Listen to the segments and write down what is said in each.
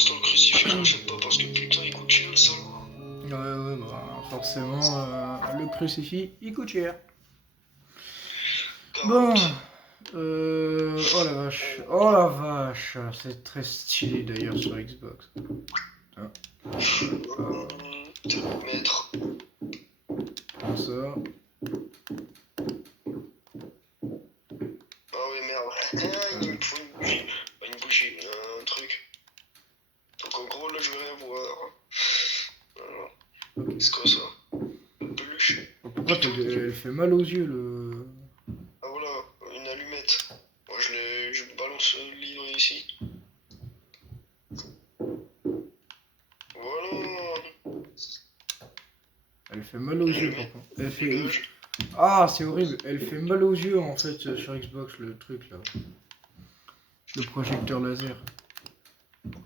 l'instant, le crucifix, je l'achète pas parce que putain, il coûte cher le sol. Ouais, bah forcément, le crucifix, il coûte cher. Bon, 40. oh la vache, c'est très stylé d'ailleurs sur Xbox. Ah, Mettre. comme ça. Ah oui, merde. Il me faut une bougie. Pas une bougie, un truc. Donc en gros, là, je vais rien voir. Alors, c'est quoi ça? Une peluche. Pourquoi elle fait mal aux yeux le... Ah voilà, une allumette. Moi, je balance le livre ici. Voilà. Elle fait mal aux yeux par contre. Elle fait... Ah, c'est horrible. Elle fait mal aux yeux en fait sur Xbox le truc là. Le projecteur laser. Bon,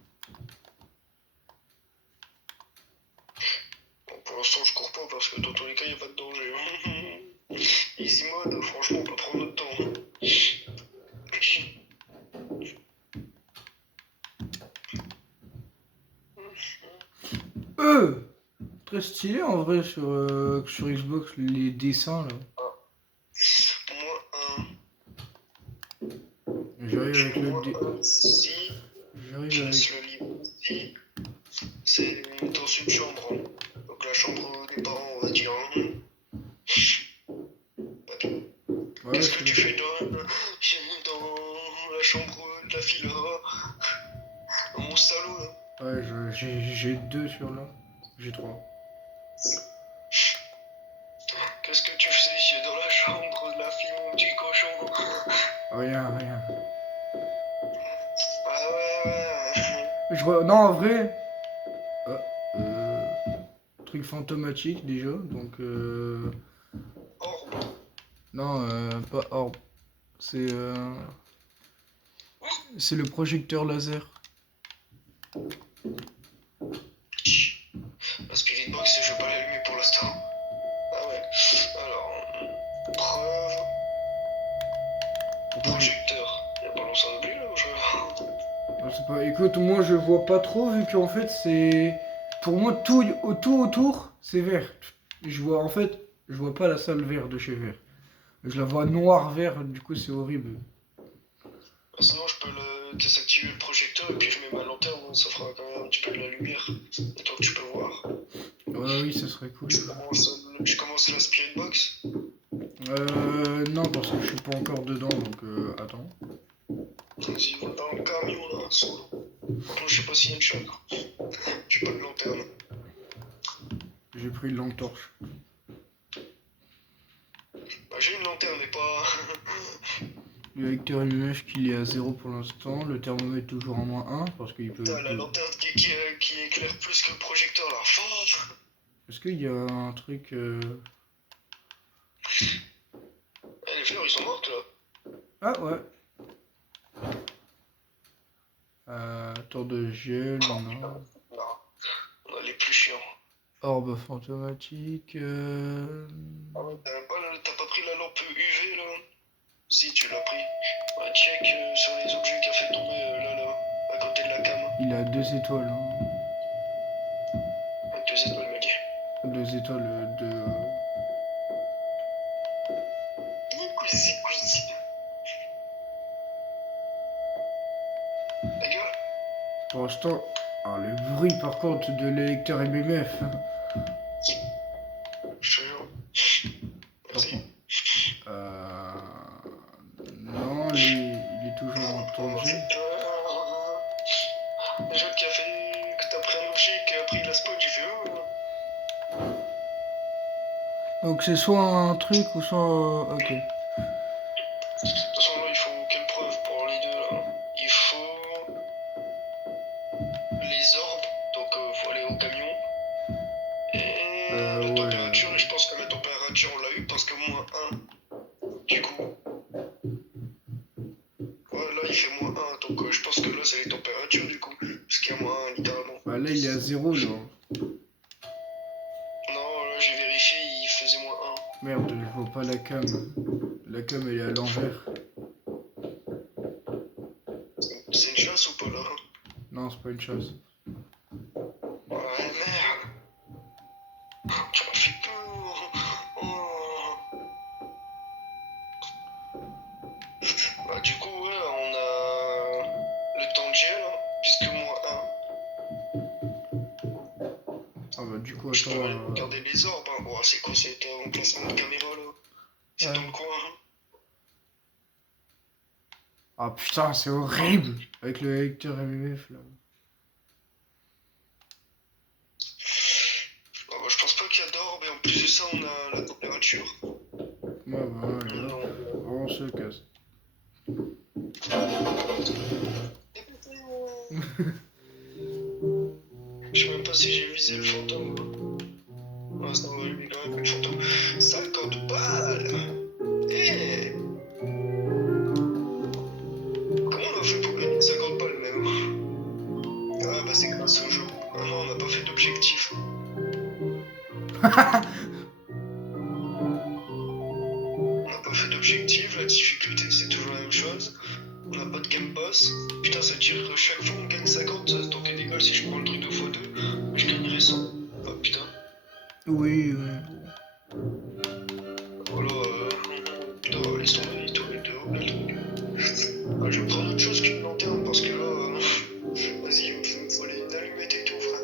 pour l'instant, je cours pas parce que dans tous les cas, il n'y a pas de danger. Easy mode, franchement, on peut prendre notre temps. Très stylé en vrai sur Xbox les dessins là. Moins J'arrive avec le dé... ici. J'arrive Je avec... laisse le livre ici. C'est dans une chambre. Donc la chambre des parents, on va dire. Ouais, Qu'est-ce que tu fais dans la chambre de la fille là? Dans mon salaud là? Ouais, j'ai 2 sur là. J'ai 3. Qu'est-ce que tu faisais dans la chambre de la fille, mon petit cochon? Rien. Ouais. Je vois... Non, en vrai... Truc fantomatique déjà, donc... Orbe. Non, pas orbe. C'est le projecteur laser. La Spirit Box, je vais pas l'allumer pour l'instant. Ah ouais. Alors, preuve. Projecteur. Y'a pas longtemps de plus là ou je... sais pas. Écoute, moi je vois pas trop vu qu'en fait c'est... Pour moi tout autour c'est vert. Je vois pas la salle vert de chez vert. Je la vois noir-vert, du coup c'est horrible. Sinon, je peux désactiver le projecteur et puis je mets ma lanterne, ça fera quand même un petit peu de la lumière. Et toi, tu peux voir. Ouais, oui, ça serait cool. Tu commences la Spirit Box? Non, parce que je suis pas encore dedans, donc attends. Vas-y, va dans le camion là, solo. Par contre, je sais pas s'il y a une chambre. J'ai pas de lanterne. J'ai pris une lampe torche. Bah, j'ai une lanterne, mais pas. Le lecteur image qu'il est à 0 pour l'instant, le thermomètre toujours en -1 parce qu'il peut... Putain, la lanterne qui éclaire plus que le projecteur là. Est-ce qu'il y a un truc... Les fleurs, ils sont mortes là. Ah ouais. Tour de gel, non. Non, on a les plus chiants. Orbe fantomatique. T'as pas pris la lampe UV là? Si, tu l'as pris. Ouais, check sur les objets qu'a fait tomber là, à côté de la cam. Il a 2 étoiles. Hein. 2 étoiles, mec. 2 étoiles de... Cousi. Ta gueule. Pour l'instant... Ah, le bruit par contre de l'électeur MMF. Je te jure. Merci. Non, il est toujours en tendu. Le jeu qui a fait que t'as pris un objet, qui a pris la spawn, j'ai fait Donc c'est soit un truc ou soit... Ok. De toute façon, là, il faut quelle preuve pour les deux là? Il faut les orbes, donc faut aller au camion. Et la température, et je pense que la température on l'a eu parce que -1. Du coup. Ouais, là il fait -1, donc je pense que là c'est les températures du coup. Parce qu'il y a -1 littéralement. Bah là il est à 0 là. Non, là j'ai vérifié, il faisait -1. Merde, je vois pas la cam. La cam elle est à l'envers. C'est une chasse ou pas là? Non, c'est pas une chasse. Ouais, merde. Tu m'as fait peur. Oh. Bah, du coup, ouais, on a le temps de gel, hein, puisque moi, Ah bah du coup, je peux attends. regarder les orbes. Hein. Oh, c'est quoi cet emplacement de caméra là? C'est Ouais. dans le coin. Hein. Ah putain, c'est horrible avec le lecteur MMF là. Ah, bah, je pense pas qu'il y a d'orbes, et en plus de ça, on a la température. Ouais, bah ouais, là, Non. on se casse. Je sais même pas si j'ai visé le fantôme. Ouais, ça va, lui, quand même, le fantôme. 50 balles! Eh! Comment on a fait pour gagner 50 balles même? Ah bah c'est grâce au jeu. Ah non, on n'a pas fait d'objectif. On n'a pas fait d'objectif, la difficulté c'est toujours la même chose. On n'a pas de game boss. Putain, ça veut dire que chaque fois on gagne 50, donc à l'école, si je prends le truc de x2, je gagnerai 100. Ah putain. Oui, oui, Voilà, putain, laisse tomber, tout avec de haut, le truc. Ah, je vais prendre autre chose qu'une lanterne parce que là, vas-y, il me faut aller une allumette et tout, frère.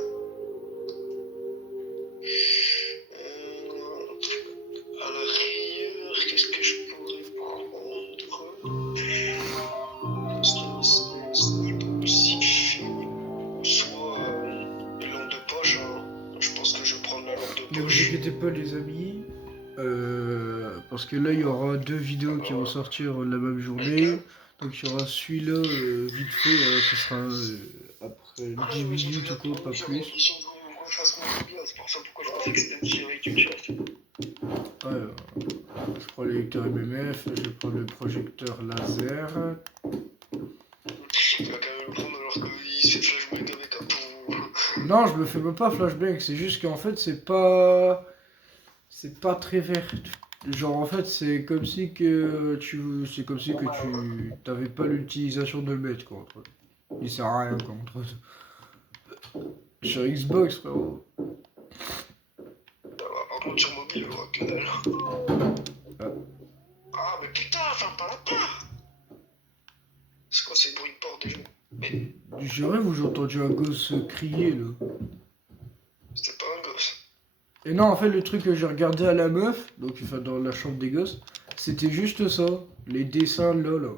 À la rigueur, qu'est-ce que je pourrais prendre? Crucifix, soit une lampe de poche. Hein. Je pense que je vais prendre la lampe de Ne vous poche. inquiétez pas les amis, parce que là il y aura deux vidéos qui vont sortir la même journée. Donc il y aura celui-là vite fait, ce sera après 10 minutes ou quoi, pas plus. C'est pour ça pourquoi je pensais que c'était une série d'une chasse. Ouais, je prends le lecteur MMF, je prends le projecteur laser. Tu vas quand même le prendre alors qu'il se fait flashbang avec un pou. Non, je me fais même pas flashbang, c'est juste qu'en fait c'est pas... C'est pas très vert. Genre en fait c'est comme si que tu... C'est comme si que tu... T'avais pas l'utilisation de le mettre quoi. Il sert à rien quoi. Sur Xbox frérot. Par contre sur mobile, je vois que dalle. Ah mais putain, ferme pas la porte. C'est quoi ces bruits de porte déjà? Mais Je rêve où j'ai entendu un gosse crier là. c'était pas un gosse. Et non en fait le truc que j'ai regardé à la meuf, donc enfin dans la chambre des gosses, c'était juste ça. Les dessins là.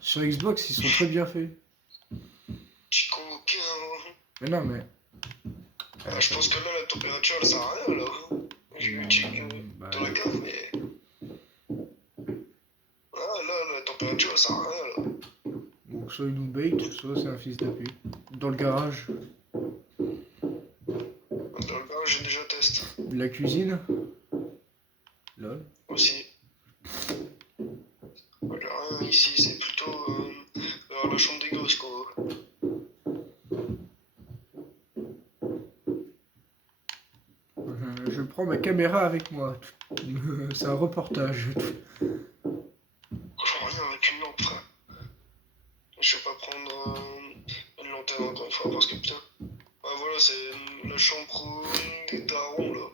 Sur Xbox ils sont très bien faits. Petit coquin. Hein. Mais non mais... Je pense que là la température elle sert à rien là. J'ai eu check dans la cave mais. Ah là la température elle sert à rien là. Donc soit il nous bait, soit c'est un fils de pute. Dans le garage. Dans le bar j'ai déjà testé. La cuisine. Lol. Aussi. Voilà, ici c'est plutôt vers la chambre des gosses quoi. Je prends ma caméra avec moi. C'est un reportage. Je rien avec une lampe frère. Je vais pas prendre une lanterne encore une fois parce que putain. Ah voilà c'est la chambre des darons là.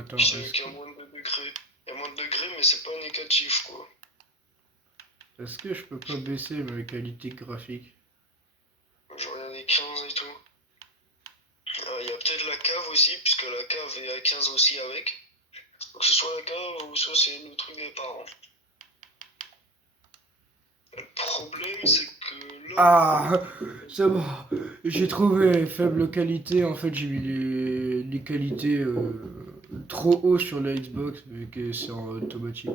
Attends, Qui a moins de degrés. Il y a moins de degrés mais c'est pas négatif quoi. est-ce que je peux pas baisser ma qualité graphique? Je regarde les 15 et tout. Il y a peut-être la cave aussi, puisque la cave est à 15 aussi avec. Donc c'est soit la cave ou soit c'est le truc des parents. Le problème c'est que là... Ah, c'est bon. J'ai trouvé faible qualité. En fait, j'ai mis les qualités trop haut sur la Xbox, vu que c'est en automatique.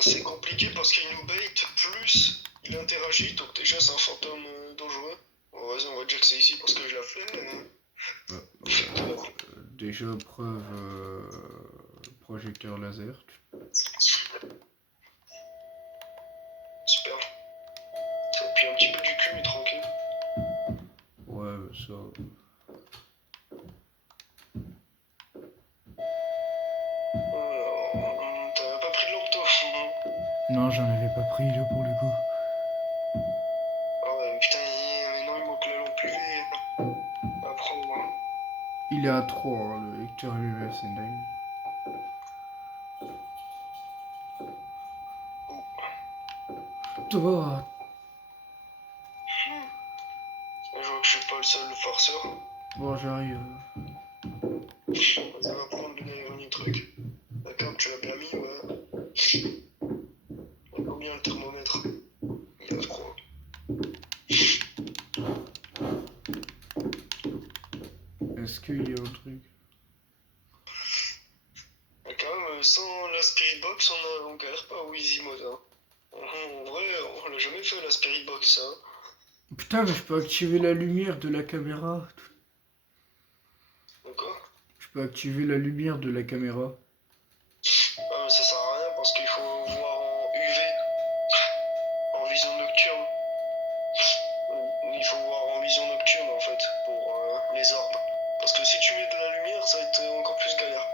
C'est compliqué parce qu'il nous bait, plus il interagit, donc déjà c'est un fantôme dangereux. Bon vas-y on va dire que c'est ici parce que je la flemme. Déjà, preuve projecteur laser. Super. Ça pue un petit peu du cul mais tranquille. Ouais, ça... T'avais pas pris de lampe toi? Non, j'en avais pas pris là pour le coup. Ah ouais putain il est à 3, hein, le lecteur UMF, c'est dingue. Toi, Je vois que je suis pas le seul farceur. bon, j'arrive. Ça va prendre le dernier truc. D'accord, tu l'as bien mis, ouais. Il y a combien le thermomètre? Il y a 3. Est-ce qu'il y a un truc? Quand même, sans la Spirit Box, on galère pas au Easy Mode. Hein. En vrai, on l'a jamais fait la Spirit Box. Hein. Putain, mais je peux activer la lumière de la caméra. D'accord? Je peux activer la lumière de la caméra. Ça sert à rien parce qu'il faut voir en UV, en vision nocturne. Il faut voir en vision nocturne en fait pour les orbes. Parce que si tu mets de la lumière, ça va être encore plus galère.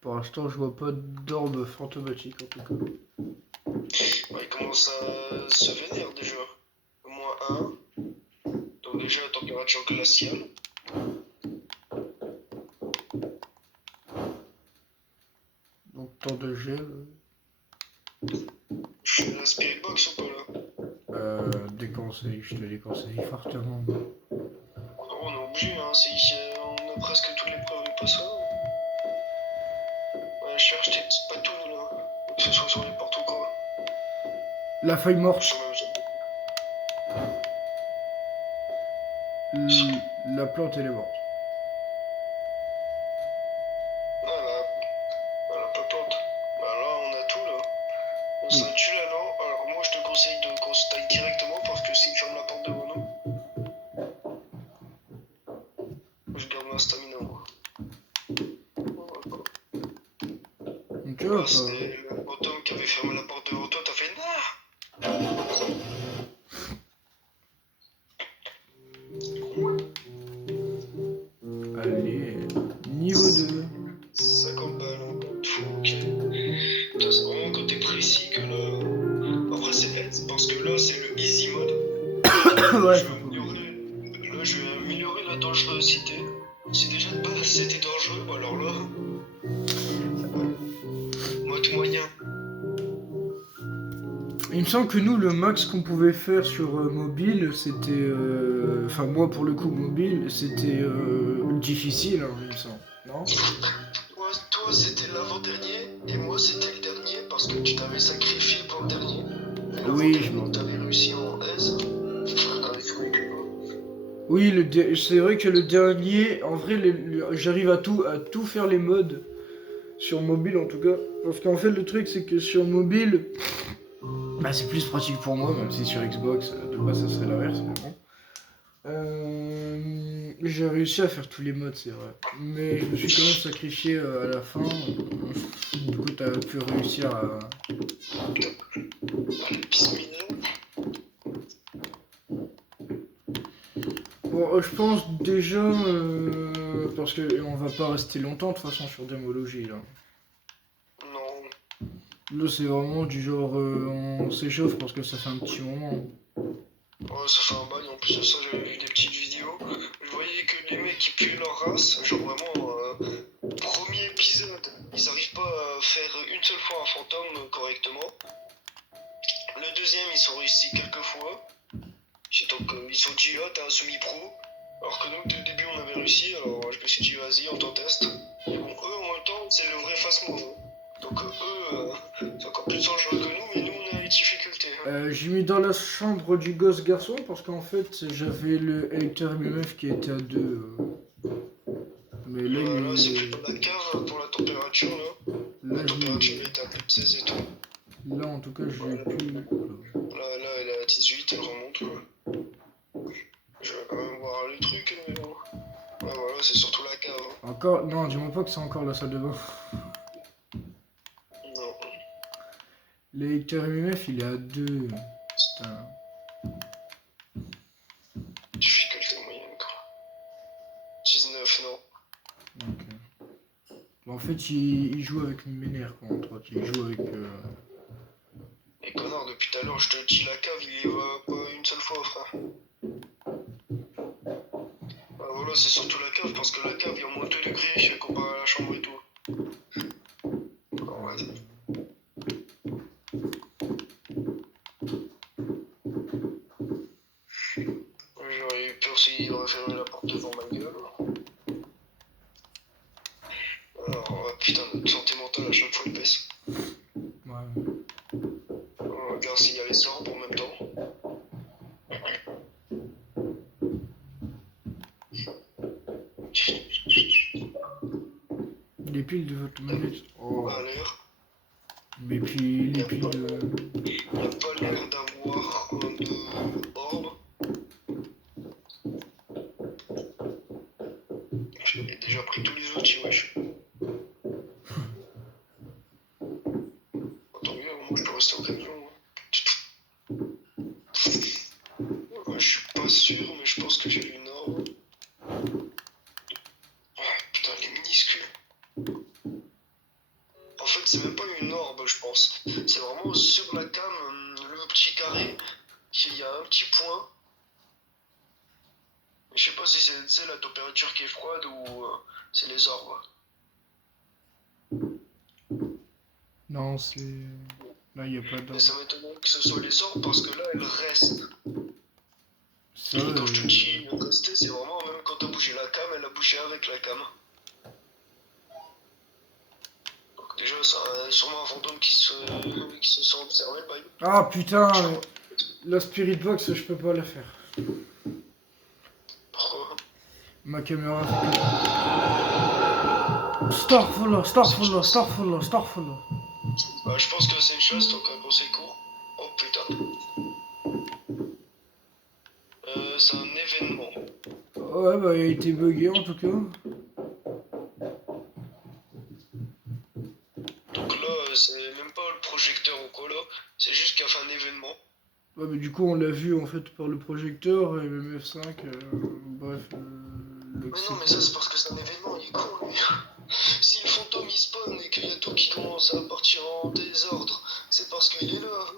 Pour l'instant, je vois pas d'orbe fantomatique en tout cas. Ouais, il commence à se vénère déjà. -1. Donc déjà température glaciale. Donc, temps de gel. Je fais la Spirit Box ou pas là? Déconseille, je te déconseille fortement. On est obligé, hein, on a presque toutes les preuves de pas ça. Ouais, je cherche pas tout là. Faut que ce soit sur n'importe quoi. La feuille morte. Sur même ça. La plante, elle est morte. Voilà, pas plante. Bah là, on a tout là. Ça tue la lent. Alors moi, je te conseille de qu'on se taille directement parce que s'il ferme la porte devant nous, je garde ma stamina moi. Tu vois, c'était le bottom qui avait fermé la porte devant toi, t'as fait nah. Allez, niveau 2. 50 balles, hein. Ok. Putain, c'est vraiment un côté précis que là. Après, c'est bête parce que là, c'est le easy mode. Ouais, Là, je vais améliorer la dangerosité. Si déjà de base c'était dangereux, bah alors là. Mode moyen. Il me semble que nous, le max qu'on pouvait faire sur mobile, c'était. Enfin, moi pour le coup, mobile, c'était difficile, hein, il me semble. Non? Toi c'était l'avant-dernier, et moi c'était le dernier parce que tu t'avais sacrifié pour le dernier. Oui, je m'en. T'avais réussi en S. Oui, c'est vrai que le dernier, en vrai, j'arrive à tout faire les modes sur mobile en tout cas. Parce qu'en fait, le truc, c'est que sur mobile, bah, c'est plus pratique pour moi, même si sur Xbox, de base, ça serait l'inverse, mais bon. J'ai réussi à faire tous les modes, c'est vrai. Mais je me suis quand même sacrifié à la fin. Du coup, t'as pu réussir à. Bon, je pense déjà. Parce qu'on va pas rester longtemps de toute façon sur Démologie là. Non. Là, c'est vraiment du genre. On s'échauffe parce que ça fait un petit moment. Ouais, ça fait un bail, en plus de ça, j'avais vu des petites vidéos. Je voyais que les mecs qui puent leur race, genre vraiment, premier épisode, ils arrivent pas à faire une seule fois un fantôme correctement. Le deuxième, ils sont réussis quelques fois. Donc, ils sont dit, ah, t'es un semi-pro. Alors que nous, dès le début, on avait réussi, alors je me suis dit, vas-y, on t'en teste. Et bon, eux, en même temps, c'est le vrai face-mot. Donc, eux, c'est encore plus dangereux que nous, mais nous, on a les difficultés. J'ai mis dans la chambre du gosse garçon parce qu'en fait, j'avais le Hater MMF qui était à 2. Mais là, Là, c'est plutôt la cave pour la température, là. Là, La température était à plus de 16 et tout. Là, en tout cas, je l'ai plus. Là, elle est à 18, elle remonte, quoi. Je vais quand même voir les trucs, mais bon. Ouais, voilà, c'est surtout la cave. Hein. Encore. Non, dis-moi pas que c'est encore la salle de bain. Non. Le Hater MMF, il est à 2. Putain. Difficulté moyenne, quoi. 19, non. Ok. Bon, en fait, il joue avec Ménère, quoi, entre autres. Il joue avec. Et connard, depuis tout à l'heure, je te dis la cave, il y va pas une seule fois, frère. parce que la cave, il y a moins 2 degrés comparé à la chambre et tout. Alors, ouais. J'aurais eu peur s'il aurait fermé la porte devant ma gueule. Alors, putain, notre santé mentale à chaque fois elle baisse. Ouais. On regarde s'il y a les orbes en même temps. Les piles de votre manette. Oh. À l'air. Mais puis les piles. Il n'y a pas l'air d'avoir de orbe. J'ai déjà pris tous les outils, wesh. Tant mieux, moi je peux rester en camion. Ouais, je suis pas sûr, mais je pense que j'ai une orbe. Ouais, putain, elle est minuscule. En fait, c'est même pas une orbe, je pense. C'est vraiment sur la cam, le petit carré, qu'il y a un petit point. Je sais pas si c'est la température qui est froide ou c'est les orbes. Non, c'est. Là, il n'y a pas Mais d'ordre. ça m'étonnerait que ce soit les orbes parce que là, elles restent. Ça, Et quand je te dis rester, c'est vraiment même quand t'as bougé la cam, elle a bougé avec la cam. Donc déjà, c'est sûrement un fantôme qui se sent observé, le bail. Ah putain, la Spirit Box, je peux pas la faire. Pourquoi? Ma caméra fait que. Starfall, Starfall, Starfall, Starfall. Bah, je pense que c'est une chasse, donc un conseil court. Oh putain. C'est un événement. Ouais, bah il a été bugué en tout cas. Donc là, c'est même pas le projecteur ou quoi là, c'est juste qu'il a fait un événement. Ouais, mais du coup, on l'a vu en fait par le projecteur et même F5. Bref. Mais non, mais ça c'est parce que c'est un événement, il est con lui. Si le fantôme il spawn et qu'il y a tout qui commence à partir en désordre, c'est parce qu'il est là.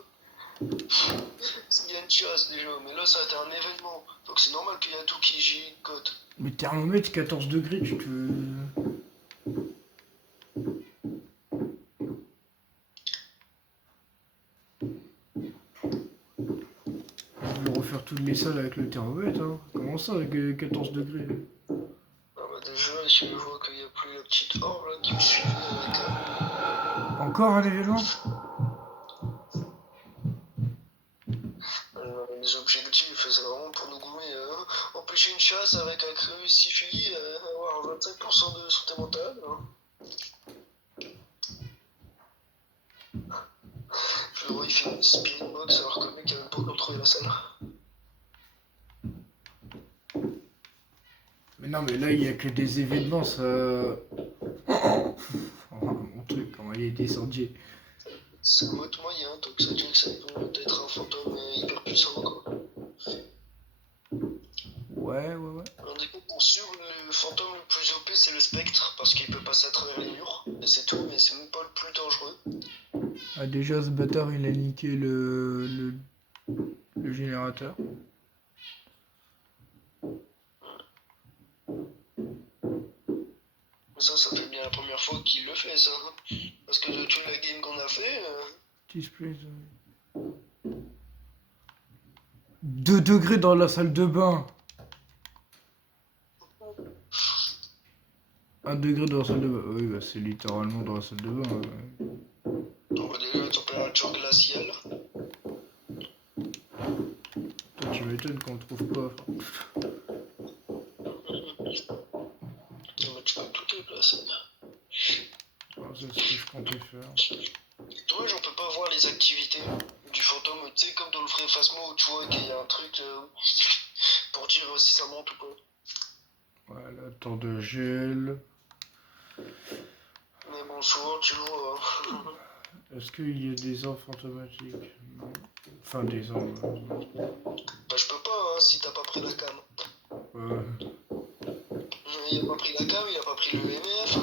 Il y a une chasse déjà, mais là ça a été un événement. Donc c'est normal qu'il y a tout qui gigote. Mais thermomètre 14 degrés, tu te. Je vais refaire toutes les salles avec le thermomètre, hein. Comment ça, avec 14 degrés? Ah bah déjà, si je vois qu'il n'y a plus la petite orbe là qui me suivait avec Encore un événement? les objectifs, c'est vraiment pour nous gommer. Empêcher une chasse avec un crucifix, avoir 25% de santé mentale. Hein. Je le vois, il fait une spirit box alors que le mec a même pas contrôlé la salle. Mais non, mais là, il y a que des événements, ça. Oh, mon truc, comment il est descendu. C'est un mode moyen, donc ça veut dire que ça peut être un fantôme hyper puissant quoi. Ouais. Alors du coup, pour sûr, le fantôme le plus OP c'est le spectre, parce qu'il peut passer à travers les murs, et c'est tout, mais c'est même pas le plus dangereux. Ah, déjà, ce bâtard, il a niqué le générateur. Ça fait bien la première fois qu'il le fait, ça. Parce que de toute la game qu'on a fait. Display. 2 degrés dans la salle de bain. 1 degré dans la salle de bain. Oui, bah c'est littéralement dans la salle de bain. Ouais. On voit déjà la température glaciale. Toi, tu m'étonnes qu'on le trouve pas. Mais tu peux tout déplacer. Alors, c'est ce que je comptais faire. Et toi, on peut pas voir les activités du fantôme, tu sais, comme dans le vrai Phasmo où tu vois qu'il y a un truc pour dire si ça monte ou pas. Voilà, temps de gel. Mais bon, souvent tu le vois. Hein. Est-ce qu'il y a des orbes fantomatiques? Non. Enfin, des orbes. Bah, je peux pas, hein, si t'as pas pris la cam. Il a pas pris la cam, il a pas pris le MF. Je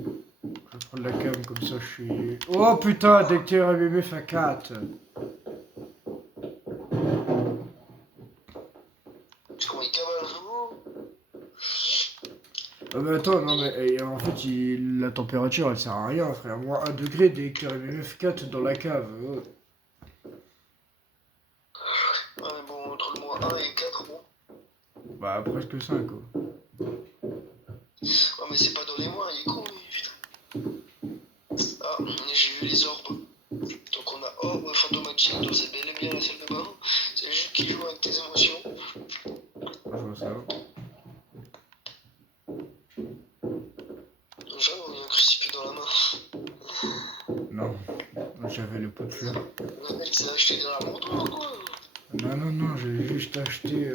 vais prendre la cam comme ça, je suis. Oh putain, détecteur MMF à 4. Tu vois, il cavale. Ah mais attends, non mais en fait, la température, elle sert à rien, frère. Moi, 1 degré, des hectares MF4 dans la cave. Ouais, mais bon, entre le moins 1 et 4, bon. Bah, presque 5, quoi. Ouais, mais c'est pas dans les mois, il est con, lui, putain. Ah, j'ai vu les orbes. Donc on a orbe fantomatique, donc c'est bel et bien la salle de bain. C'est juste qui joue avec tes émotions. Je vois ça. Déjà, on a un crucifix dans la main. Non, j'avais le pot de fleurs. Le mec s'est acheté de la montre, quoi. Non, non, non, j'ai juste acheté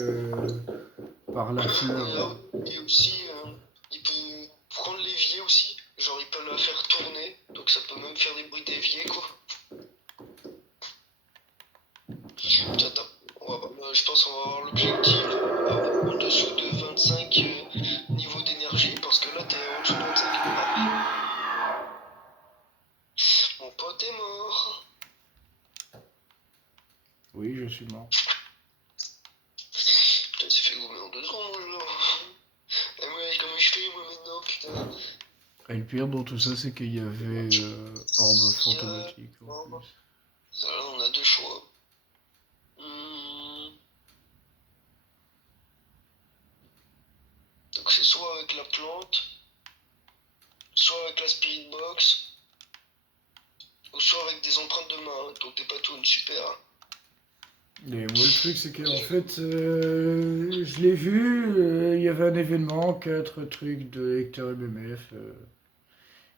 par la fleur. Et aussi, il peut prendre l'évier aussi. Genre, il peut la faire tourner. Donc, ça peut même faire des bruits d'évier, quoi. Attends, je pense qu'on va avoir l'objectif au-dessous de 25 niveaux d'énergie. Parce que là, t'es en dessous de 25. Ah. Mon pote est mort. Oui, je suis mort. Putain, il s'est fait gommer en 2 secondes, moi, genre. Et moi, comment je fais, moi, maintenant, putain. Et le pire dans tout ça, c'est qu'il y avait orbe fantomatique en Orbe. plus. Là, on a 2 choix. Hmm. Donc c'est soit avec la plante, soit avec la spirit box, ou soit avec des empreintes de main. Donc des patounes, super. Et moi, le truc, c'est qu'en fait, je l'ai vu, il y avait un événement, 4 trucs de Hector MMF,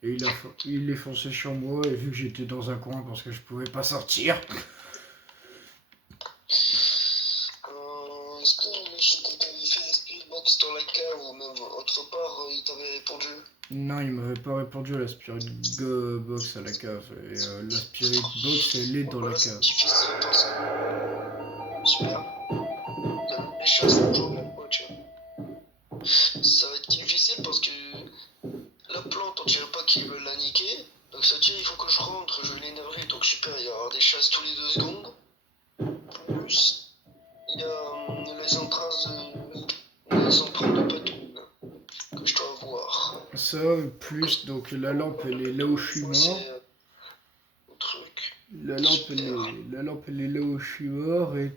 et il est foncé sur moi, et vu que j'étais dans un coin parce que je pouvais pas sortir. Est-ce que quand t'avais fait la spirit box dans la cave ou même autre part, il t'avait répondu? Non, il m'avait pas répondu à la Spirit Box à la cave, et la Spirit Box, elle est dans la Voilà, c'est cave. difficile dans ça. Super. Les choses vont jouer même pas, tu vois. Ça va être difficile parce que la plante, on dirait pas qu'ils veulent la niquer. Donc ça tire, il faut que je rentre, je vais l'énerver. Donc super, il va y avoir des chasses tous les 2 secondes. Plus, il y a les empreintes de patounes que je dois avoir. Ça, plus, donc la lampe, elle est là où je suis Moi, mort. c'est un truc. La lampe, elle est là où je suis mort, et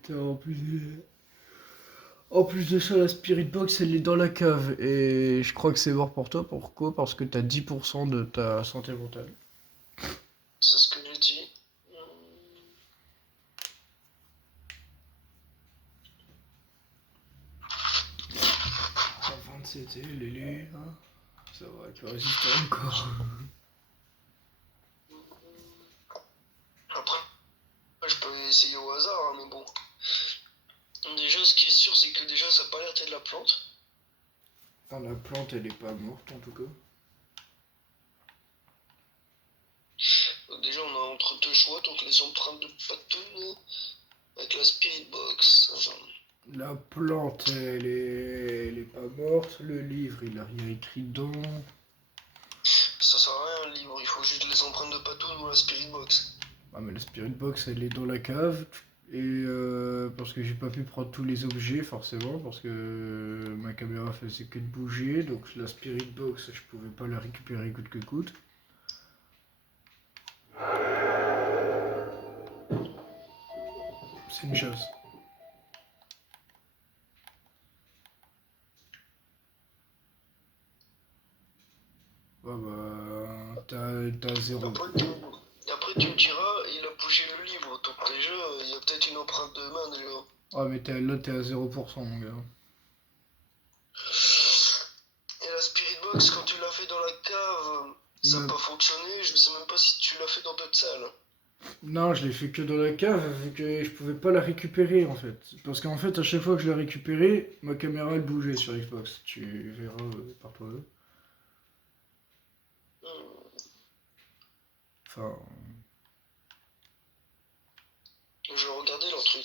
en plus de ça, la Spirit Box, elle est dans la cave. Et je crois que c'est mort pour toi. Pourquoi? Parce que t'as 10% de ta santé mentale. C'est ce que j'ai dit. À 27, Lélé, hein. Ça va, il peut résister encore. Après, je peux essayer au hasard, hein, mais bon. Déjà, ce qui est sûr, c'est que déjà, ça n'a pas l'air d'être de la plante. Enfin, la plante, elle est pas morte en tout cas. Donc déjà, on a entre 2 choix, donc les empreintes de patounes avec la spirit box. La plante, elle est pas morte. Le livre, il a rien écrit dedans. Ça sert à rien, le livre, il faut juste les empreintes de patounes ou la spirit box. Ah, mais la Spirit Box, elle est dans la cave. Et parce que j'ai pas pu prendre tous les objets, forcément, parce que ma caméra faisait que de bouger. Donc la Spirit Box, je pouvais pas la récupérer coûte que coûte. C'est une chose. Ouais, bah, t'as zéro. Après, tu me diras, il a bougé le livre, donc déjà, il y a peut-être une empreinte de main déjà. Ah, mais là, t'es à 0%, mon gars. Et la spirit box, quand tu l'as fait dans la cave, ça n'a pas fonctionné. Je sais même pas si tu l'as fait dans d'autres salles. Non, je l'ai fait que dans la cave, vu que je pouvais pas la récupérer en fait. Parce qu'en fait, à chaque fois que je la récupérais, ma caméra elle bougeait sur Xbox. Tu verras par toi-même. Enfin. Je vais regarder leur truc.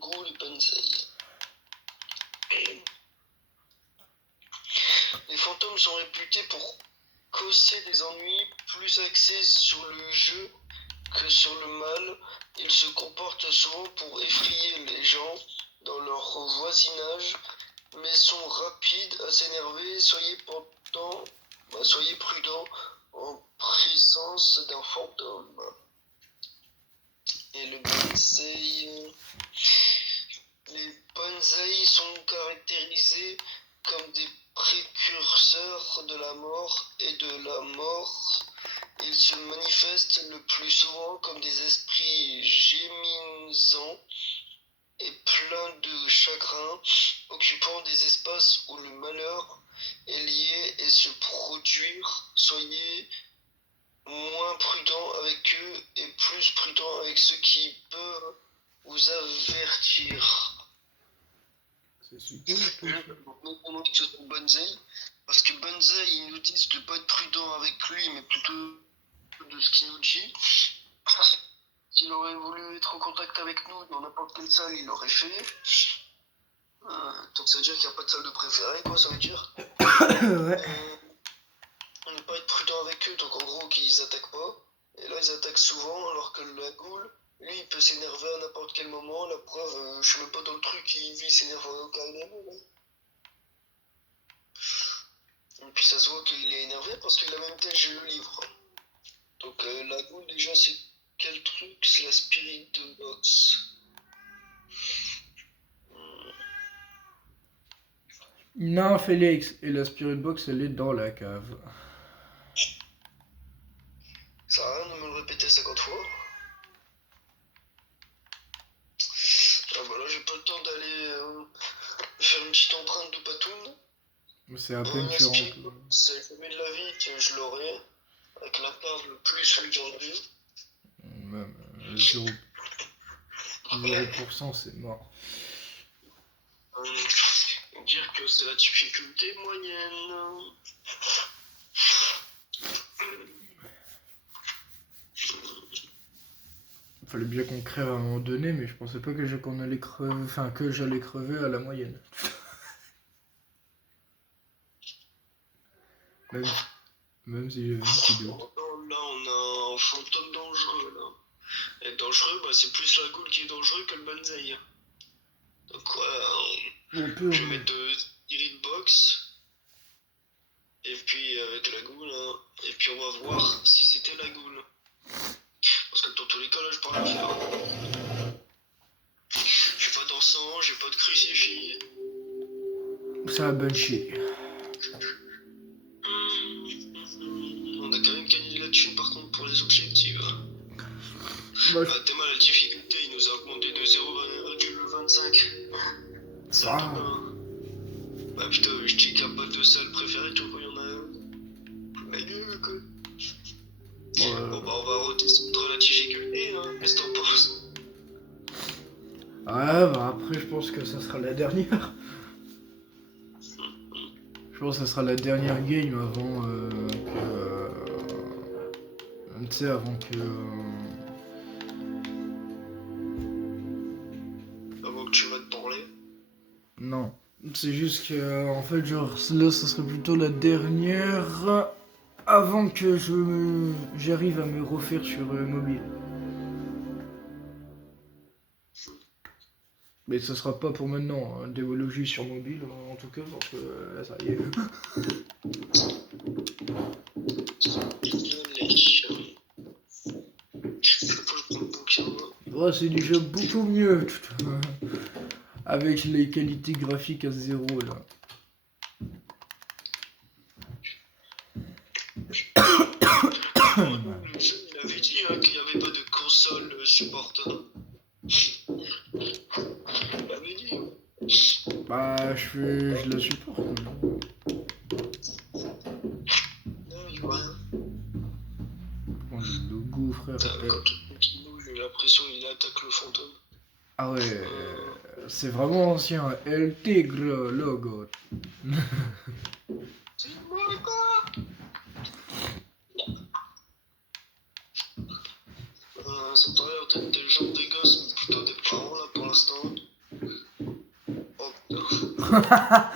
Ghoul et Banzai. Les fantômes sont réputés pour causer des ennuis plus axés sur le jeu que sur le mal. Ils se comportent souvent pour effrayer les gens dans leur voisinage mais sont rapides à s'énerver. Soyez prudent en présence d'un fantôme. Et le bonsaï. Les bonsaïs sont caractérisés comme des précurseurs de la mort et de la mort. Ils se manifestent le plus souvent comme des esprits gémisants et pleins de chagrin, occupant des espaces où le malheur est lié et se produire. Soyez moins prudent avec eux et plus prudent avec ceux qui peuvent vous avertir. C'est super tout ça. Notamment que ce soit Bonsaï, parce que Bonsaï, ils nous disent de pas être prudent avec lui, mais plutôt de ce qu'il nous dit. S'il aurait voulu être en contact avec nous dans n'importe quelle salle, il l'aurait fait. Donc ça veut dire qu'il n'y a pas de salle de préféré, quoi, ça veut dire. Ouais. On ne pas être prudent avec eux, donc en gros qu'ils attaquent pas. Et là ils attaquent souvent, alors que la goule, lui il peut s'énerver à n'importe quel moment. La preuve, je suis même pas dans le truc, il s'énerve carrément. Et puis ça se voit qu'il est énervé parce que la même tête j'ai le livre. Donc la goule déjà c'est quel truc? C'est la spirit box. Non, Félix, et la Spirit Box, elle est dans la cave. Ça sert à rien de me le répéter 50 fois. Ah bah là j'ai pas le temps d'aller faire une petite empreinte de patoune. C'est à peine La tu spirit rentres. box, c'est jamais de la vie que je l'aurai. Avec la cave le plus vendue. Même 0%, c'est mort. Dire que c'est la difficulté moyenne. Fallait bien qu'on crève à un moment donné, mais je pensais pas qu'on allait crever, enfin que j'allais crever à la moyenne. Même si j'avais une petite doute. Là on a un fantôme dangereux là. Et dangereux, bah, c'est plus la goule qui est dangereux que le bonsaï. Donc ouais, je vais mettre de spirit box. Et puis avec la goule, hein. Et puis on va voir si c'était la goule. Parce que dans tous les cas là je peux rien faire. J'ai pas d'encens, j'ai pas de crucifix. C'est un Banshee. On a quand même gagné de la thune par contre pour les objectifs. Bah, Théma la difficulté, il nous a augmenté de 0,25. Ça Ah. hein. Bah putain, je dis qu'il n'y a pas de salle préférée, tout quand il y en a un. Mais nul quoi. Bon bah on va redescendre la difficulté, hein. Qu'est-ce que t'en penses? Ouais, bah après je pense que ça sera la dernière. Je pense que ça sera la dernière game avant tu sais, avant que... Avant que tu vas te branler. Non. C'est juste que, en fait, genre, là, ça serait plutôt la dernière avant que j'arrive à me refaire sur mobile. Mais ça sera pas pour maintenant, hein, démologie sur mobile en tout cas, parce que là ça y est. Ouais, c'est déjà beaucoup mieux. Avec les qualités graphiques à 0 là. Il avait dit hein, qu'il n'y avait pas de console supportant. Il avait dit. Bah, je la supporte. Non, il voit rien. Bon, le logo, frère. Quand il bouge, j'ai l'impression qu'il attaque le fantôme. Ah ouais, c'est vraiment ancien. El Tigre logo. C'est moi quoi. Ça paraît l'air d'être des gens des gosses, mais plutôt des parents là pour l'instant. Oh putain.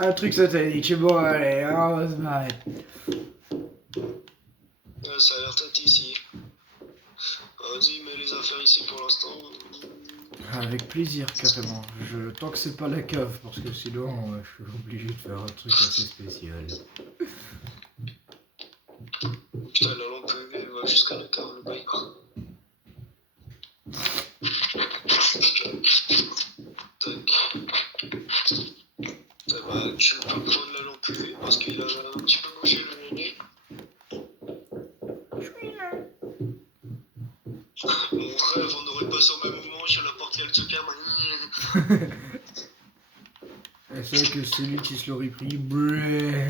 Un truc satanique. Bon, allez, on va se barrer. Ça a l'air tête ici. Vas-y, mets les affaires ici pour l'instant. Avec plaisir, carrément. Tant que c'est pas la cave, parce que sinon, je suis obligé de faire un truc assez spécial. Putain, la lampe UV va jusqu'à la cave, le bail. Tac. Ça va, tu peux prendre la lampe UV parce qu'il a un petit peu bougé le nez. Mon rêve, on aurait passé au même moment sur la porte et le Superman. Et c'est vrai que celui qui se l'aurait pris, bleh.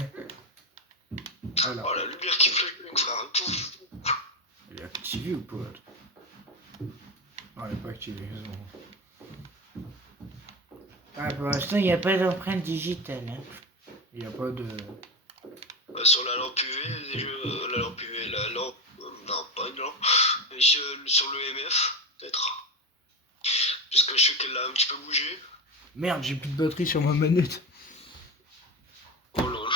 Voilà. Oh, la lumière qui flingue, frère. Pouf. Il est activé ou pas? Non, il est pas activé, c'est bon. Ah, pour l'instant, il n'y a pas d'empreinte digitale. Hein. Il n'y a pas de... Sur la lampe UV, la lampe UV, la lampe... non, pas une lampe. Sur le MF, peut-être. Puisque je sais qu'elle a un petit peu bougé. Merde, j'ai plus de batterie sur ma manette. Oh là là.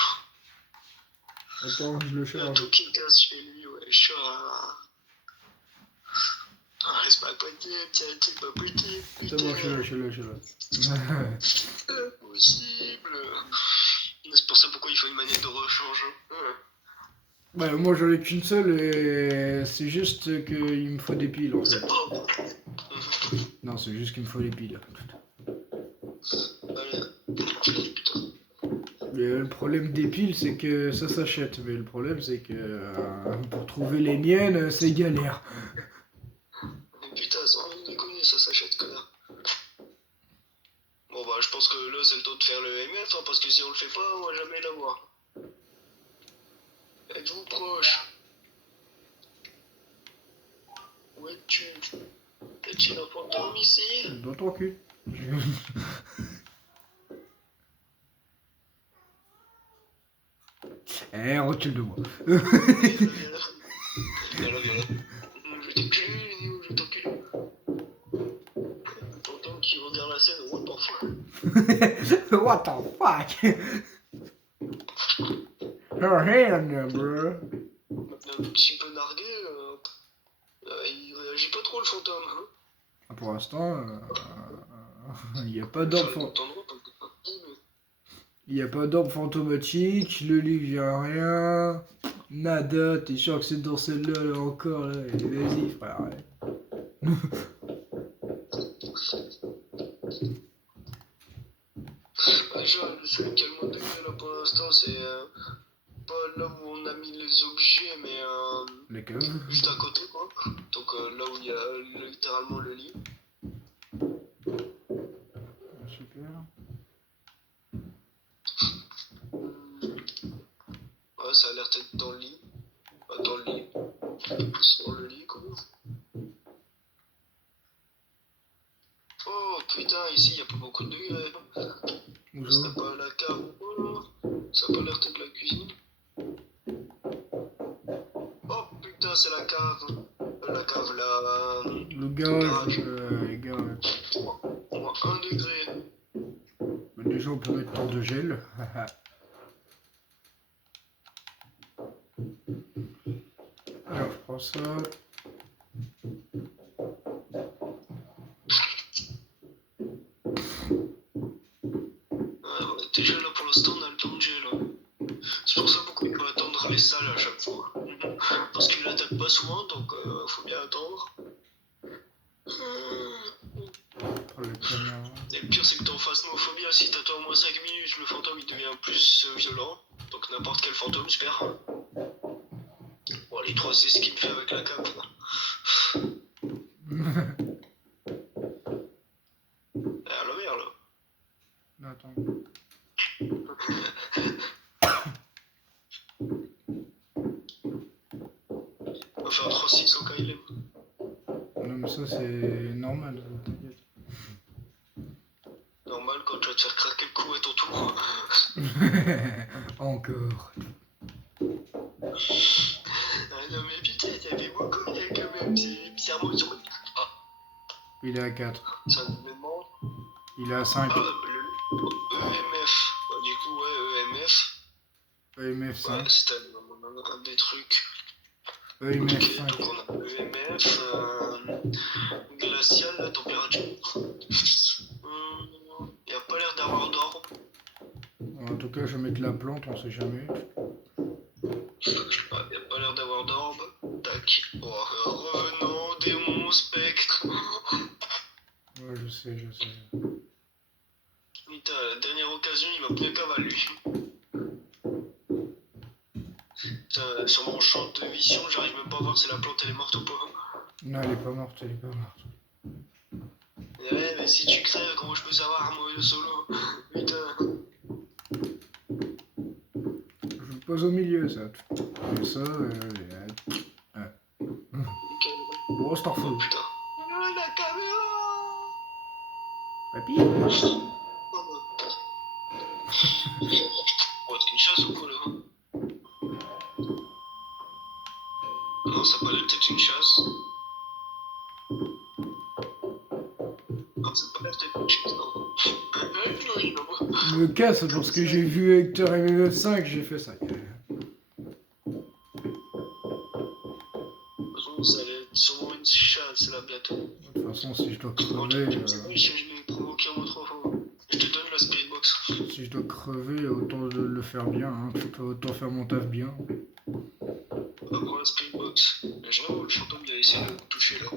Attends, je le Il y a charge. tout qui casse chez lui, ouais. Reste pas pointé, tiens, t'es pas pointé. C'est bon, je suis là. C'est impossible. C'est pour ça pourquoi il faut une manette de rechange. Ouais, moi j'en ai qu'une seule et c'est juste qu'il me faut des piles en fait. Oh. Non, c'est juste qu'il me faut des piles. Allez. Putain. Le problème des piles, c'est que ça s'achète, mais le problème c'est que pour trouver les miennes, c'est galère. Mais putain, sans déconner, ça s'achète connard. Bon bah je pense que là c'est le temps de faire le MF, hein, parce que si on le fait pas, on va jamais l'avoir. Êtes-vous proche? Où es-tu? Est-il un fantôme ici? Dans ton cul. Eh, recule de moi. Viens là, viens là. Je t'encule. Fantôme qui regarde la scène, what the fuck? What the fuck? Her hand, bro. Maintenant un petit peu nargué, il réagit pas trop le fantôme. Hein. Pour l'instant, il n'y a pas d'orbe fantomatique, le livre, il n'y a rien. Nada, t'es sûr que c'est dans celle-là là, encore là? Vas-y, frère. Ouais. Déjà, celui qui a le moins de degré là pour l'instant, c'est pas là où on a mis les objets, mais Les caves. juste à côté quoi. Donc là où il y a littéralement le lit. Super. Ouais, ça a l'air d'être dans le lit. Pas dans le lit. Sur le lit quoi. Oh putain, ici il n'y a pas beaucoup de degrés. Où Ce ça? serait pas la cave ou quoi là? Ça a pas l'air d'être la cuisine. Oh putain, c'est la cave. La cave là. Le garage, les gars. Moins 1 degré. Bah, déjà, on peut mettre tant de gel. Alors, je prends ça. Ouais, déjà là pour l'instant on a le temps de gel. Là. C'est pour ça beaucoup il faut attendre les salles à chaque fois. Parce qu'il attaque pas souvent donc faut bien attendre. Le caméra. Et le pire c'est que t'es en phasmophobie, si t'attends au moins 5 minutes le fantôme il devient plus violent. Donc n'importe quel fantôme super. Bon les 3 c'est ce qu'il me fait avec la cape. À la mer là. Attends. On va faire 3-6 au cas il aime. Non, mais ça, c'est normal. T'inquiète. Normal quand tu vas te faire craquer le cou à ton tour. Encore. Ah non mais putain, ça fait beaucoup là quand même, c'est bizarrement sur le... Ah, Il est à 4. c'est un événement. Il est à 5. Ah, le EMF. Bah, du coup, ouais, EMF. EMF Ouais, 5. c'était un des trucs. EMF Ok, 5. donc on a EMF, glaciale, la température. Il a pas l'air d'avoir d'orbe. En tout cas, je vais mettre la plante, on sait jamais. Il a pas l'air d'avoir d'orbe. Tac. Oh, revenant, démon, spectre. Ouais, je sais. Putain, à la dernière occasion, il va plus qu'à lui. Putain, sur mon champ de vision, j'arrive même pas à voir si la plante elle est morte ou pas. Non, elle est pas morte. Ouais, mais si tu crèves, comment je peux savoir, moi, le solo? Putain. Je me pose au milieu, ça. Et ça, Nickel. Bon, c'est en Oh fou. putain. Ah, la caméra! Papy? Oh, c'est une chasse ou quoi là? Non, ça a pas l'air d'être une chasse. Non, ça a pas l'air d'être une chasse, non. Je me casse parce que j'ai vu Hector MMF5, j'ai fait ça. De toute façon, ça allait être sûrement une chasse là bientôt. De toute façon, si je dois crever, Je l'ai provoqué en trois fois. Je te donne la spirit box. si je dois crever, autant le faire bien, hein. Autant faire mon taf bien. Après la spirit box. Là, j'avoue, le fantôme il a essayé de me toucher là.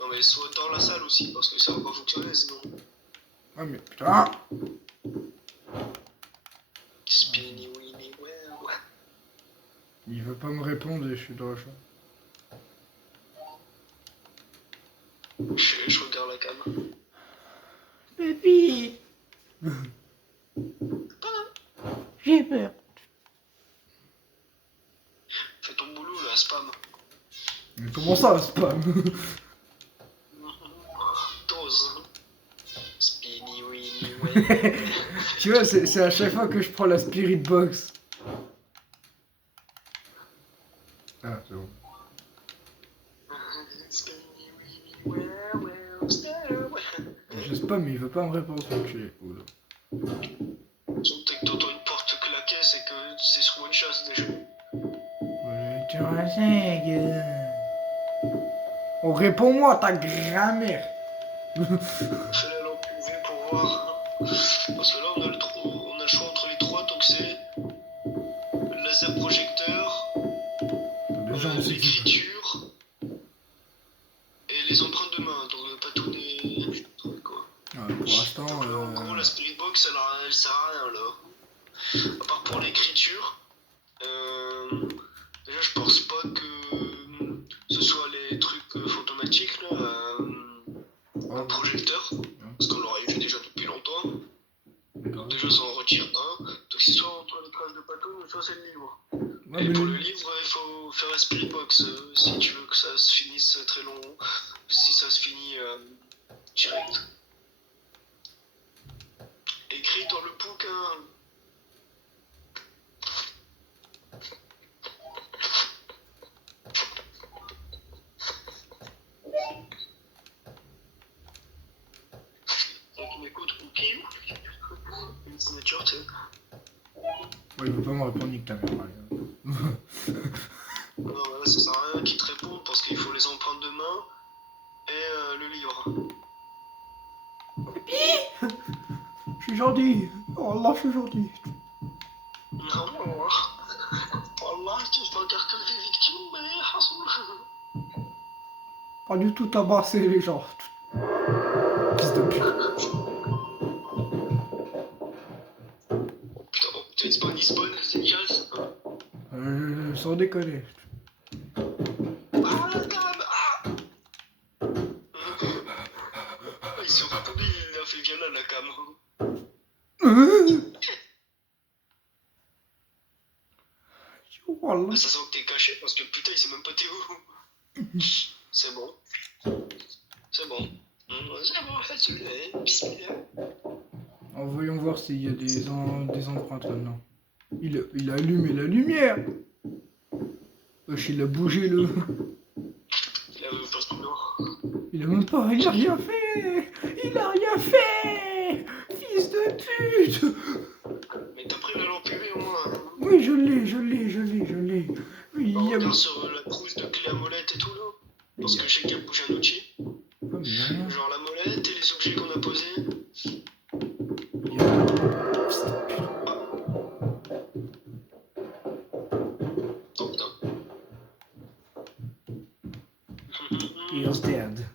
Non mais soit dans la salle aussi, parce que ça va pas fonctionner sinon. Ah mais putain! Spinny Winnie, ouais. Il veut pas me répondre et je suis dans la chambre. Je regarde la cam. Papy. J'ai peur. Fais ton boulot là, spam. Mais comment ça, spam? Dose. Spinny Winnie, ouais. Tu vois, c'est à chaque fois que je prends la spirit box. Ah, c'est bon. Spinny Winnie, ouais. Je sais pas, mais il veut pas me répondre. Oula. Son que t'entends une porte claquer, c'est que c'est sur une chasse déjà. Ouais, Tu renseignes. oh, réponds-moi, ta grand-mère. Fais la lampe UV pour voir. Parce que là, on a le choix entre les trois, donc c'est le laser projecteur, Déjà, on sait que c'est l'écriture et les empreintes de main. Donc pas tous les trucs quoi. pas. Ouais, pour l'instant, Donc là, en gros, la spirit box, elle sert à rien là. À part pour l'écriture. Déjà, je pense pas que ce soit les trucs fantomatiques là, un projecteur, parce qu'on l'aurait vu déjà depuis longtemps. Donc déjà, ça en retire un. Donc c'est soit entre les traces de Pato, soit c'est le livre. ouais, Et mais pour le livre, il faut faire la spirit box si tu veux que ça se finisse très long, si ça se finit direct. Écrit dans le bouquin. Donc on écoute Cookie. Une signature, tu sais. ouais, il veut pas me répondre, nique ta mère. Non, voilà, ça sert à rien qu'il te réponde parce qu'il faut les empreintes de main et le livre. Je suis gentil. Oh là, je suis gentil. Non, Wallah, tu vas dire que les victimes, mais Hassoul. Pas du tout tabasser les gens. Fils de pute. Putain, oh, putain, il spawn, c'est une chasse. Sans déconner. Ah, la cam! Ah! Il s'est retourné, il a fait viens là, la cam. Wallah. Ça sent que t'es caché parce que putain, il sait même pas t'es où. C'est bon. C'est bon. C'est bon, celui-là, bismillah. Voyons voir s'il y a des empreintes maintenant. Il a allumé la lumière. Wesh, il a bougé le. Il a pas de nord. Il a même pas. Il a rien fait. Il a rien fait. Fils de pute. Mais t'as pris la lampe UV au moins. Oui, je l'ai. Oui. Bon, y a... regarde sur la trousse de clé à molette et tout là. Parce que je sais qu'il y a bougé un outil. Ouais, mais y a rien. Genre la molette et les objets qu'on a posés. Y a... Oh putain. He's dead.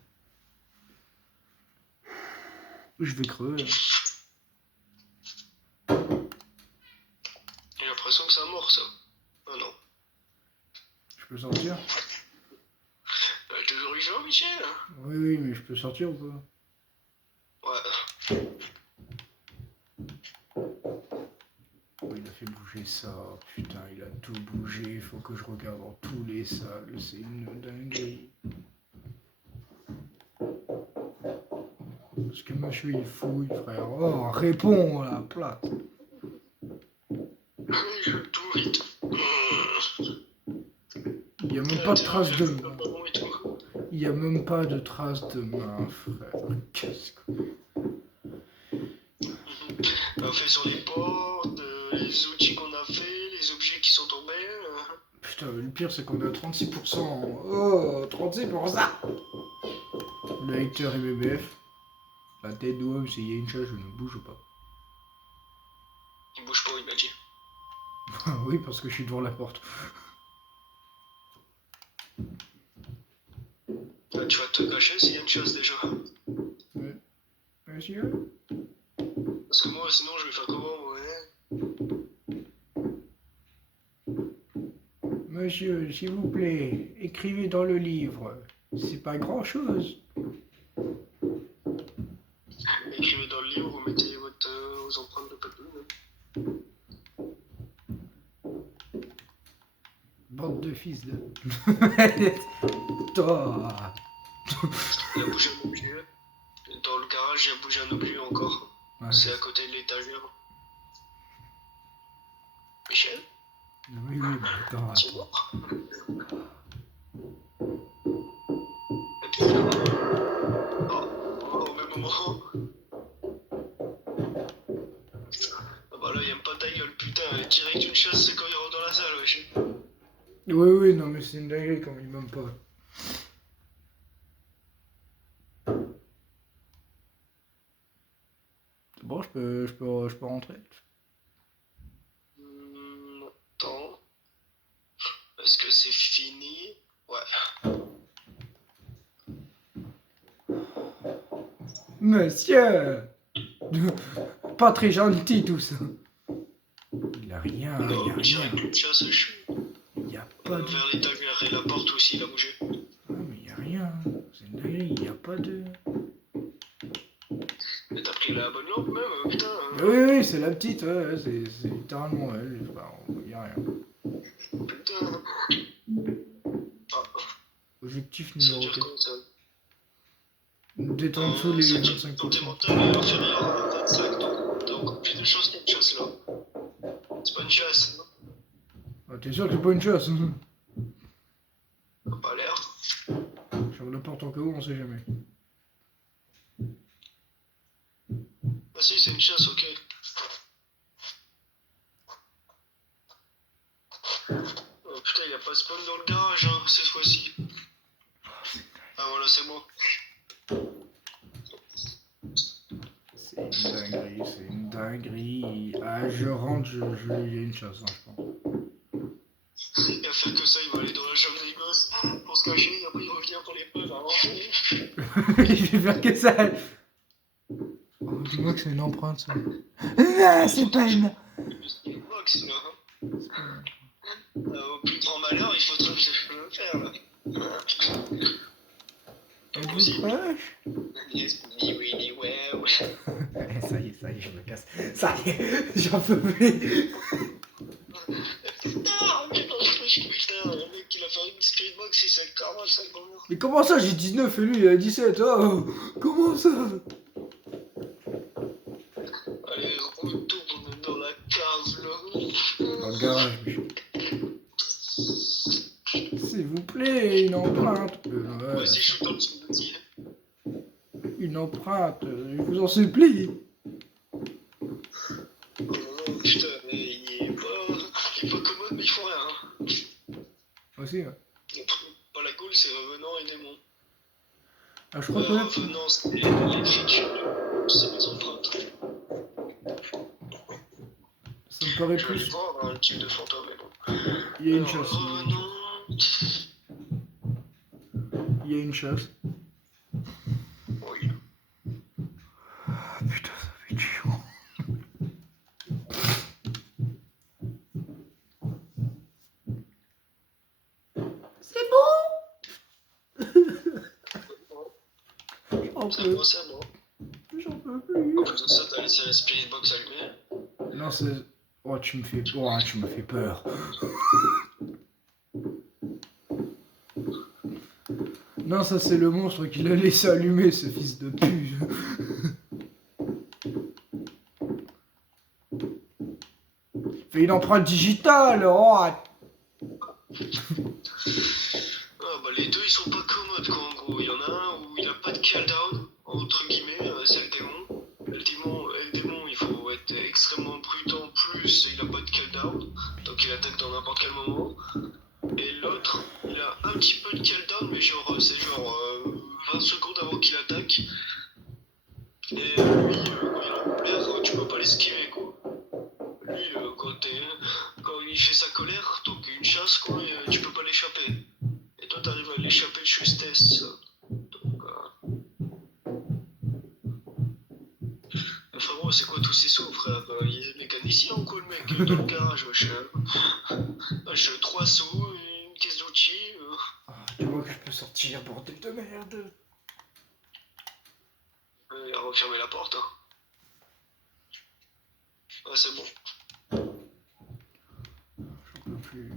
Je vais crever. J'ai l'impression que c'est un mort ça. Ah non. Je peux sortir? Toujours vivant, Michel? Oui, oui, mais je peux sortir ou pas? Ouais. Oh, il a fait bouger ça. Putain, il a tout bougé. Il faut que je regarde dans tous les salles. C'est une dinguerie. Parce que monsieur il fouille, frère. Oh, réponds à la plate. Je tout vite. Il n'y a même pas de trace de main. Il n'y a même pas de trace de main, frère. Qu'est-ce que... On fait sur les portes, les outils qu'on a fait, les objets qui sont tombés. Putain, le pire c'est qu'on est à 36%. Oh, 36%. Le lecteur et BBF. La tête d'homme, s'il y a une chaise, je ne bouge pas. Il bouge pas, il m'a dit. Oui, parce que je suis devant la porte. Ah, tu vas te cacher s'il y a une chasse déjà. Oui. Monsieur? Parce que moi, sinon, je vais faire comment, ouais. Monsieur, s'il vous plaît, écrivez dans le livre. C'est pas grand chose. Écrivez dans le livre, vous mettez vos empreintes de papier. Bande de fils de... Toi. Il a bougé un objet. Dans le garage, il a bougé un objet encore. Ouais, C'est à côté de l'étagère. Michel? oui, oui, mais attends. C'est mort. Et puis au même moment. Ah bah là, il aime pas ta gueule, putain. Direct une chasse, c'est quand il rentre dans la salle, wesh. Oui, oui, non, mais c'est une dinguerie quand il m'aime pas. Bon, je peux rentrer. Attends. Est-ce que c'est fini? Ouais. Monsieur! Pas très gentil tout ça. Il a rien, il y a Direct rien. une chasse, Il y a pas de... vers l'étagère et la porte aussi, il a bougé. Ah, mais il y a rien. C'est une dinguerie, il y a pas de... Mais t'as pris la bonne lampe même, putain. Oui, oui, c'est la petite, ouais, c'est littéralement elle. Enfin, il y a rien. Putain. Ah, Objectif ça veut numéro dire 4. quoi ça? Détendre tous les Ça veut dire que santé 25%. mentale est inférieure à 25, donc t'as encore plus de chances qu'il y ait une chasse là. C'est pas une chasse, non? Ah, t'es sûr que c'est pas une chasse? Ça a pas l'air. J'ouvre la porte en cas où, on sait jamais. Ah si, c'est une chasse, ok. Oh putain, il a pas spawn dans le garage, hein, cette fois-ci. Ah voilà, c'est bon. C'est une dinguerie. Ah, je rentre, il y a une chasse, hein, je pense. Il va faire que ça, il va aller dans la chambre des gosses pour se cacher, et après il revient pour les preuves avant. Je vais faire que ça. Oh, dis-moi que c'est une empreinte, ça. Non, c'est pas une... C'est Mox, là. Au plus grand malheur, il faudra que je le faire, là. Êtes-vous proche? Ni oui, ni ouais, ouais. Ça y est, je me casse. Ça y est, j'en peux plus. Putain, le mec, il a fait une spirit box, il s'est carrément ça comment. Mais comment ça, j'ai 19 et lui il a 17? Oh, comment ça? Allez, retourne dans la cave, là. Dans le garage, s'il vous plaît, une empreinte. Moi aussi, je suis dans le dessous de dire. Une empreinte, je vous en supplie. Oh non, putain, mais il est pas commode, mais il faut rien. Hein. Ouais, Aussi, ouais. Pas la Gaule, c'est Revenant et Démon. Ah, je crois que même. Revenant, c'est l'écriture c'est les empreintes. Ça me paraît Je vais aller plus. voir un type de fantôme, mais bon. Il y a une Alors, chasse. Revenant. Il y a une chasse. Oui. Ah, putain, ça fait chiant. C'est bon. C'est à moi. J'en peux En plus. plus de ça, t'as laissé la Spirit Box allumée. Non, c'est. Oh, tu me fais peur. Non, ça c'est le monstre qui l'a laissé allumer, ce fils de pute. Fais une empreinte digitale, oh. Ah bah les deux ils sont pas commodes quoi en gros. Il y en a un où il a pas de cooldown, entre guillemets, c'est le démon. Le démon il faut être extrêmement prudent plus il a pas de cooldown, donc il attaque dans n'importe quel moment. Et l'autre il a un petit peu de cooldown mais genre c'est genre 20 secondes avant qu'il attaque. Et lui quand il est en colère tu peux pas l'esquiver quoi. Lui quand il fait sa colère, donc une chasse quoi, tu peux pas l'échapper. Et toi, t'arrives à l'échapper de justesse. Donc, frérot, c'est quoi tous ces sauts, frère? Il est mécanicien ou quoi, le mec, dans le garage, wesh? J'ai 3 sauts, une caisse d'outils. Tu vois que je peux sortir, bordel de merde. Il a refermé la porte. Hein. Ouais, c'est bon. J'en peux plus.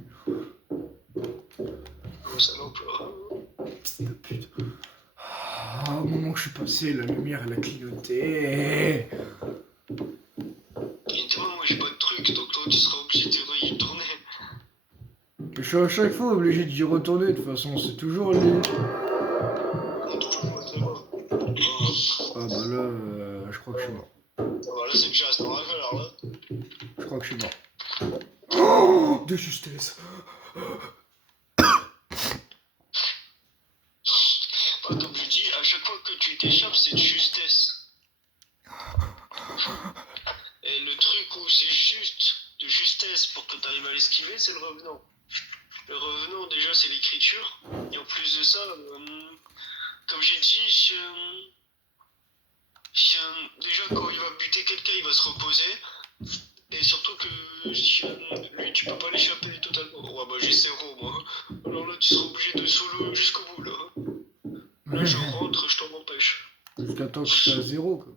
Oh, salope, là. Fils de pute. Ah, au moment où je suis passé, la lumière elle a clignoté. Et toi, moi, j'ai pas de truc, donc toi, tu seras obligé de y retourner. Je suis à chaque fois obligé d'y retourner, de toute façon, c'est toujours les. On touche pas très loin. Ah bah là, je crois que je suis mort. Ah, bah là, c'est une chasse dans la gueule, alors là. Je crois que je suis mort. Oh, de justesse. Comme je dis, à chaque fois que tu t'échappes, c'est de justesse. Et le truc où c'est juste de justesse pour que tu arrives à l'esquiver, c'est le revenant. Le revenant, déjà, c'est l'écriture. Et en plus de ça, comme j'ai dit, déjà, quand il va buter quelqu'un, il va se reposer. Et surtout que lui, tu peux pas l'échapper totalement. Ouais, bah j'ai 0, moi. Alors là, tu seras obligé de solo jusqu'au bout, là. Là, je rentre, je t'en empêche. Jusqu'à temps que je sois à 0, quoi.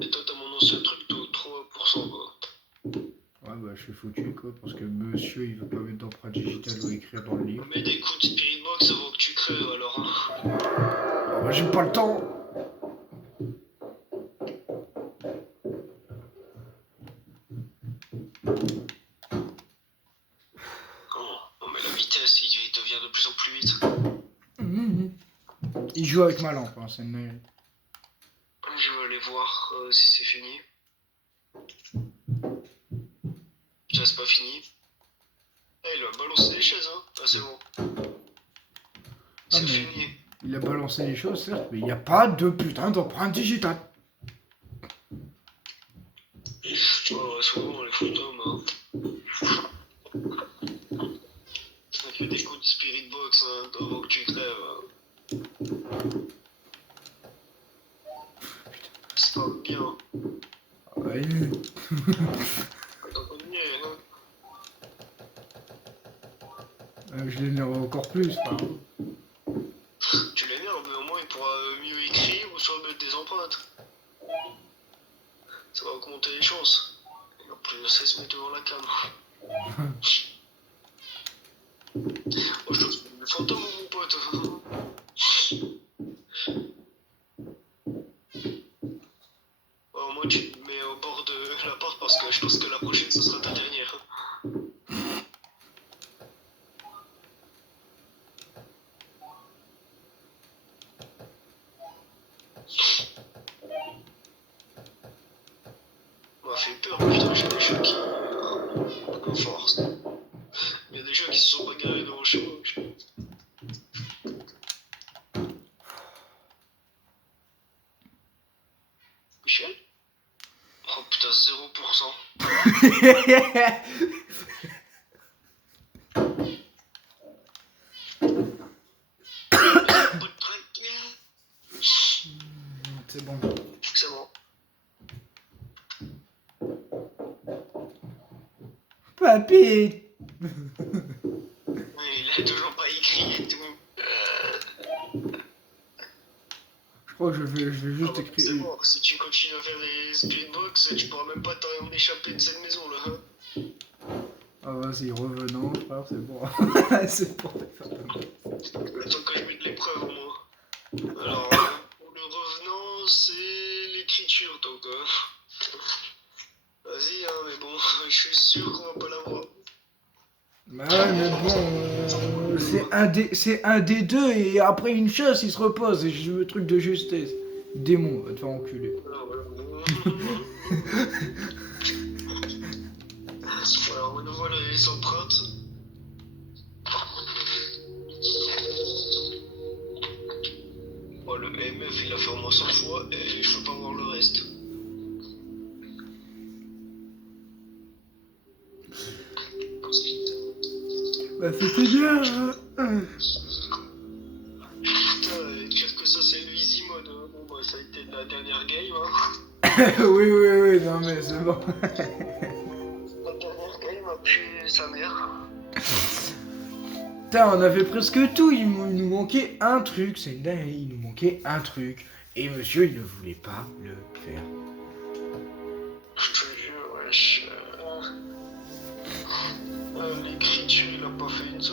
Et toi, t'as mon ancien truc de 3%, quoi. Ouais, bah je suis foutu, quoi, parce que monsieur il veut pas mettre d'empreinte digitale ou écrire dans le livre. Mets des coups de Spirit Box avant que tu crèves, alors. Hein. Ah bah j'ai pas le temps. Oh, mais la vitesse, il devient de plus en plus vite. Il joue avec ma lampe, hein, c'est une mérite. Je vais aller voir si c'est fini. Ça, c'est pas fini. Eh, il a balancé les chaises, hein. Ah, c'est bon. C'est fini. Il a balancé les choses, certes, mais il n'y a pas de putain d'empreinte digitale. Oh, souvent, les fantômes, hein. Ça fait des coups de Spirit Box, hein, avant que tu crèves. Hein. C'est pas bien. Ouais. Attends qu'on y est, hein. Je l'énerve encore plus, pardon. Tu l'énerves, mais au moins il pourra mieux écrire ou soit mettre des empreintes. Ça va augmenter les chances. Et en plus de ça, il se met devant la cam. Moi, je trouve que c'est le fantôme, mon pote. Au moins, tu te mets au bord de la porte parce que je pense que la prochaine, ce sera ta dernière. M'a fait peur, putain, j'étais choqué. à force. Il y a des gens qui se sont bagarrés devant chez moi. Michel? Oh putain, 0%. Pas de track. C'est bon. C'est bon. Papy! Il a toujours pas écrit et tout. Je crois que je vais Ah juste bah, c'est écrire. mort. Si tu continues à faire les speedbox, tu pourras même pas t'en échapper de cette maison là. Hein. Ah vas-y, revenons, frère, c'est bon. C'est bon. Attends que je mette l'épreuve au moins. Alors, pour le revenant, c'est l'écriture donc. Vas-y, hein, mais bon, je suis sûr qu'on va pas l'avoir. Bah ouais, mais bon, c'est un des deux et après une chasse, il se repose et je veux le truc de justesse. Démon, va te faire enculer. Alors, on voit les empreintes. Bon, le MF il a fait au moins 100 fois et je peux pas voir le reste. Bah c'était bien. Hein. Putain, dire que ça c'est le easy mode. Hein. Bon, bah, ça a été de la dernière game. Hein. Oui, non mais c'est bon. La dernière game a pu sa mère. Putain, on avait presque tout, il nous manquait un truc, c'est dingue, il nous manquait un truc. Et monsieur, il ne voulait pas le faire. Je te jure, wesh. L'écriture, il a pas fait une seule